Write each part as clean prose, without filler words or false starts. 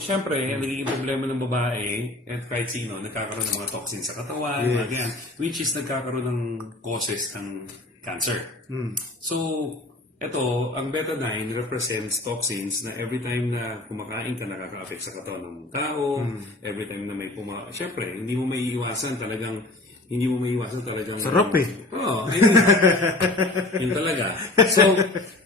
Siyempre, ang nagiging problema ng babae at kahit sino, nagkakaroon ng mga toxins sa katawan, mga ganyan, which is nagkakaroon ng causes ng cancer. So, ito, ang betadine represents toxins na every time na kumakain ka, nakaka-affect sa katawan ng tao, every time na may siyempre, hindi mo maiiwasan talagang Sarap eh. Oo, ayun. Yun talaga. So,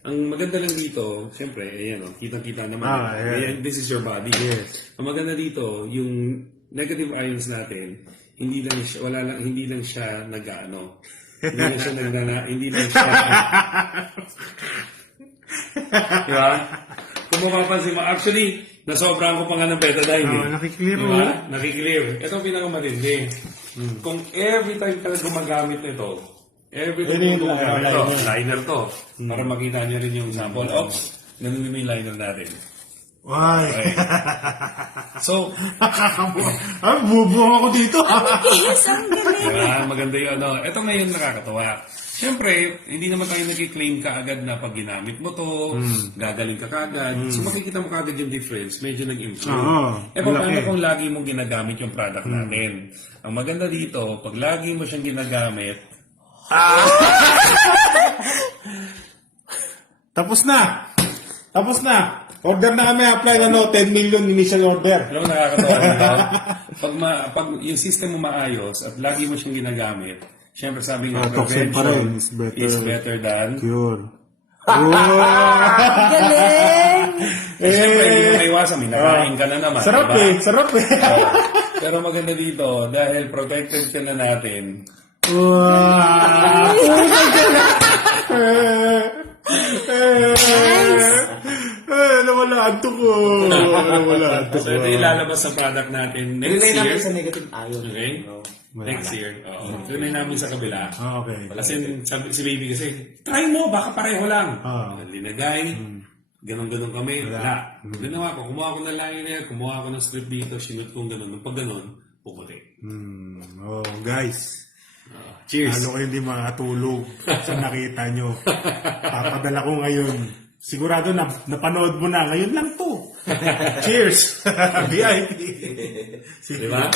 ang maganda lang dito, siyempre, ayan o, kitang-kita naman. Ayan, this is your body. Yes. Ang maganda dito, yung negative ions natin, hindi lang siya nag-ano. Hindi lang siya diba? Kung mapapansin mo, actually, nasobrahan ko pa nga ng betadine. Nakiklear mo. Diba? Nakiklear. Ito ang pinakamatindi. Kung every time ka gumagamit nito, every time mo gumagamit ito, liner to. Para makita niyo rin yung sample. Oops, ganun din yung liner natin. Why? Okay. So, bubuhang ako dito. Yes, ang galing. diba? Maganda yung ano. Ito ngayon nakakatawa. Siyempre, hindi naman tayo nag-claim kaagad na pag ginamit mo to, gagaling ka kaagad. So makikita mo kaagad yung difference, medyo nag-improve. Paano kung lagi mong ginagamit yung product natin? Ang maganda dito, pag lagi mo siyang ginagamit, Tapos na. Order na kami, apply 10 million initial order. alam mo nakakatawa nito? Pag yung system mo maayos at lagi mo siyang ginagamit, siyempre sabi nga, toxin pa rin is better than cure. Galing. siyempre, hindi mo maiwasan, may nakain ka na naman. Sarap diba? Sarap eh. Pero maganda dito, dahil protected ka na natin, Nawalaan to ko. so ito ilalabas sa product natin next Nilagay year. namin sa negative ion. Okay? Next year. Oo. Tunay namin sa kabila. Okay. Kasi si baby kasi, try mo, baka pareho lang. Linagay, ganon-ganon kami. Wala. Ginawa ko, kumuha ko ng liner, kumuha ko ng strip dito, sinut kong ganon. Pag ganon, puputi. Guys. Cheers. Ano kayo hindi makatulog sa nakita nyo. Papadala ko ngayon. Sigurado na napanood mo na. Ngayon lang to. Cheers. VIP. Diba?